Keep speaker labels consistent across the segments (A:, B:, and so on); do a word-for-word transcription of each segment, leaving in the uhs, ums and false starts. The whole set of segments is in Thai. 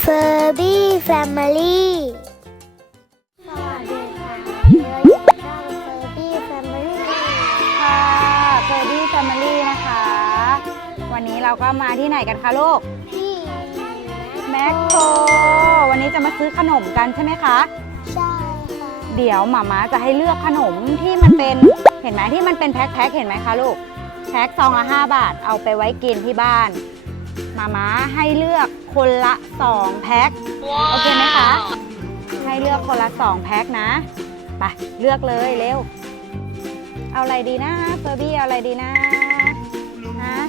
A: Furby Family สวัสดีค่ะเราอยู่กับช่อง Furby Family
B: ค่ะ Furby Family นะคะ วันนี้เราก็มาที่ไหนกันคะลูก
A: ที่
B: แมคโครวันนี้จะมาซื้อขนมกันใช่ไหมคะ
A: ใช่ค่ะ
B: เดี๋ยวหม่าม้าจะให้เลือกขนมที่มันเป็นเห็นไหมที่มันเป็นแพ็คๆเห็นไหมคะลูกแพ็คซองละห้าบาทเอาไปไว้กินที่บ้านหม่าม้าให้เลือกคนละสองแพ็คโอเคไหมคะให้เลือกคนละสองแพ็คนะไปเลือกเลยเร็วเอาอะไรดีนะเฟอร์บี้เอาอะไรดีนะฮะ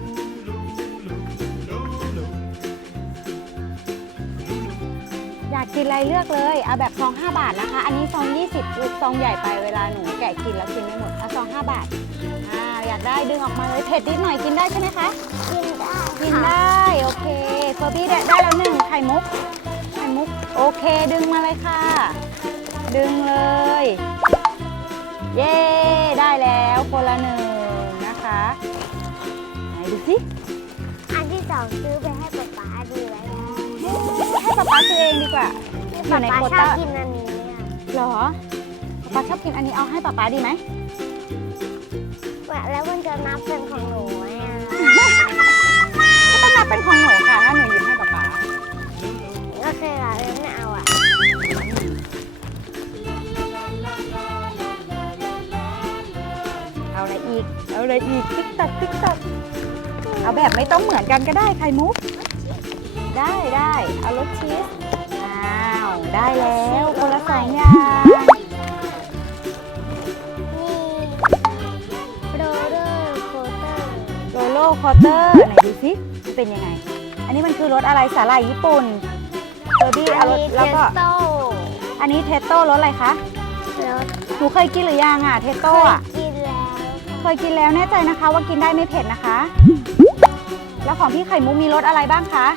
B: อยากกินอะไรเลือกเลยเอาแบบซองห้าบาทนะคะอันนี้ซองยี่สิบซองใหญ่ไปเวลาหนูแกะกินแล้วกินไม่หมดเอาซองห้าบาทอ่าอยากได้ดึงออกมาเลยเผ็ดนิดหน่อยกินได้ใช่ไหมคะ
A: กินได้
B: กินได้โอเคเฟอร์บี้ได้ได้แล้วหนึ่งไข่มุกไข่มุกโอเคดึงมาเลยค่ะดึงเลยเย้ได้แล้วคนละหนึ่งนะคะไหนดูสิ
A: อันที่สองซื้อไปให้ป๊าป๊าดีไว้นะ
B: ให้ป๊าป๊าซื้อเองดีกว่าอยู่ใน
A: ป๊า
B: โคว
A: ป๊าชอ
B: ต้า
A: บกินอันนี้อ่ะ
B: เหรอป๊าป๊าชอบกินอันนี้เอาให้ป๊าป๊าดีไหม
A: แล้วมันจะนับเป็นของหนูไหมอ่ะ
B: ก็ต้องนับเป็นของหนูค่ะถ้าหนูหยิบให้ป๊าป๊า
A: ก็เคยละเลยไม่เอาอ่ะ
B: เอาอะไรอีกเอาอะไรอีกติ๊กตักติ๊กตักเอาแบบไม่ต้องเหมือนกันก็ได้ไข่มุกได้ได้เอารสชีสอ้าวได้แล้วคนละสองอย่าง
A: นี่โรลเลอร์โคเตอร์
B: โรโลคอเตอร์ไหนดูสิมันเป็นยังไง อันนี้มันคือรสอะไรสาหร่ายญี่ปุ่นเฟอร์บี้เอารสแล้วก็
A: โต้
B: อันนี้เทสโต้รสอะไรคะ
A: แล้ว
B: หนูเคยกินหรือยังอ่ะเทสโต้อ่ะ
A: กินแล้ว
B: เคยกินแล้วแน่ใจนะคะว่ากินได้ไม่เผ็ดนะคะ แล้วของพี่ไข่มุกมีรสอะไรบ้างคะ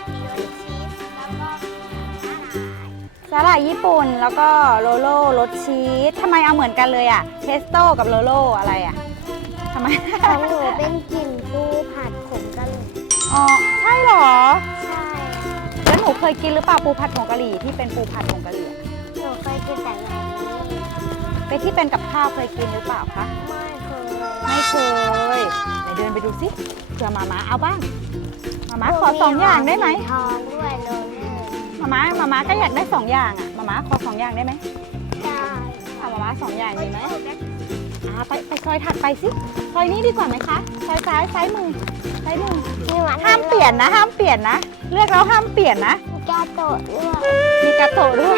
B: สาหร่ายญี่ปุ่นแล้วก็โรโลรสชีสทำไมเอาเหมือนกันเลยอ่ะเทสโต้กับโรโลอะไรอ่ะทำไม
A: ของหนูเป็นกลิ่นปูผัดขมกะหรี่
B: อ๋อใช่เหรอ
A: ใช่
B: แล้วหนูเคยกินหรือเปล่าปูผัดผงกะหรี่ที่เป็นปูผัดผงกะหรี่อะ
A: หนูเคยกินแต่แบบนี้
B: ไปที่เป็นกับข้าวเคยกินหรือเปล่าคะ
A: ไม่เคย
B: ไม่เคยไหนเดินไปดูสิเผื่อมาม่าเอาบ้างมาม่าขอสองอย่างได้ไหม
A: ทองด้วยโรลเลอร์
B: มาม่ามาม่าก็อยากได้สองอย่างอ่ะมาม่าขอสองอย่างได้ไหม
A: ได้
B: เอามาม่าสองอย่างดีไหมอ่าไปไปซอยถัดไปสิซอยนี้ดีกว่าไหมคะซอยซ้ายซ้ายมือซ้ายมือ
A: มีหวาน
B: ห้ามเปลี่ยนนะ ห้ามเปลี่ยนนะเลือกแล้วห้ามเปลี่ยนนะ
A: มีกาโตะด้วย
B: มีกาโตะด้วย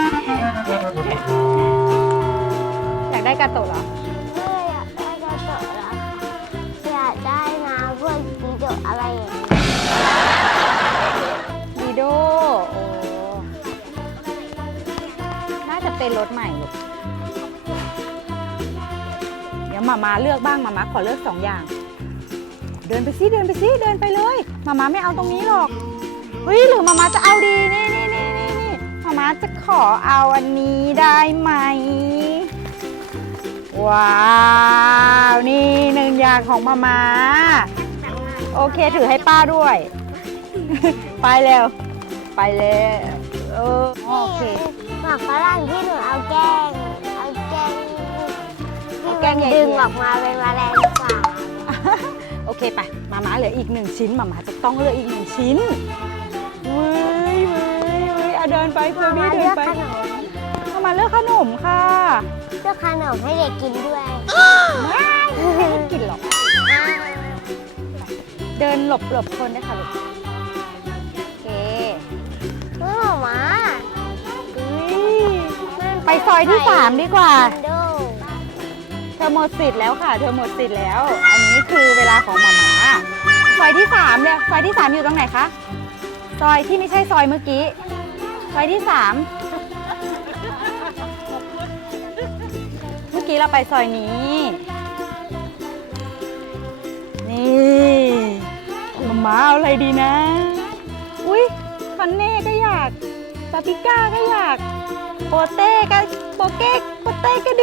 B: อยากได้กาโตะเหรอ
A: ไม่อยากได้กาโตะแล้วอยากได้น้ำพวกกิโดะอะไรอย่างนี้
B: ดีโดโอ้น่าจะเป็นรถใหม่ลูกเดี๋ยวหมามาเลือกบ้างหมามาขอเลือกสองอย่าง เดินไปซิเดินไปซิเดินไปเลยหมามาไม่เอาตรงนี้หรอกเฮ้ยหรือหมามาจะเอาดีนี่นี่นี่นี่นี่หมามาจะขอเอาอันนี้ได้ไหมว้าวนี่หนึ่งอย่างของหมามาโอเคถือให้ป้าด้วย ไปเร็วไปเลยเออโอเค
A: หมักฝรั่งที่หนูเอาแกล้งเอาแกล้งที่
B: แกล้
A: มัน
B: งใหญ่
A: ดึงออกมาเป็นแมลงสาบ
B: โอเคไปมาม่าเหลืออีกหนึ่งชิ้นมาม่าจะต้องเหลืออีกหนึ่งชิ้นเว้ยเว้ยเว้ยเอาเดินไปเฟอร์บี้
A: มา
B: เดิ
A: เลื
B: น
A: อก
B: ไป
A: ขนม
B: มาม่าเลือกขนมค่ะ
A: เลือกขนมให้เด็กกินด้วย
B: ไม่ไม่กินหรอกเดินหลบหลบคนได้ค่ะลูกโอเค
A: เออหมา
B: เฮ้ยไปซอยที่สามดีกว่า
A: ดู
B: เธอหมดสิทธิ์แล้วค่ะ เธอหมดสิทธิ์แล้ว อันนี้คือเวลาของหมาม่าซอยที่สามเลยซอยที่สามอยู่ตรงไหนคะ ซอยที่ไม่ใช่ซอยเมื่อกี้ ซอยที่สาม เมื่อกี้เราไปซอยนี้ นี่หมาม่าเอาอะไรดีนะ อุ้ยคอนเน่ก็อยากปาปริก้าก็อยาก โปเต้ก็โปเก้โปเต้ก็ดี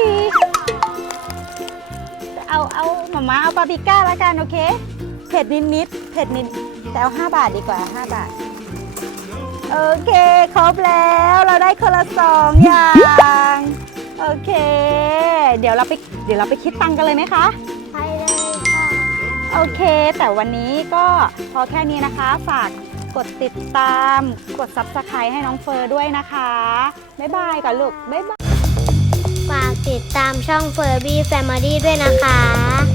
B: เอาเอาหมาม่าเอาปาปริก้าแล้วกันโอเคเผ็ดนิดนิดเผ็ดนิดแต่เอาห้าบาทดีกว่าห้าบาท เอโอเคครบแล้วเราได้คนละสองอย่าง โอเค เดี๋ยวเราไปเดี๋ยวเราไปคิดตังค์กันเลยไหมคะ
A: ไปเลยค่ะ
B: โอเค แต่วันนี้ก็พอแค่นี้นะคะ ฝากกดติดตาม กด ซับสไครบ์ ให้น้องเฟอร์ด้วยนะคะ บ๊ายบายก่อนลูก บ๊ายบาย
A: ฝากติดตามช่อง Furby Family ด้วยนะคะ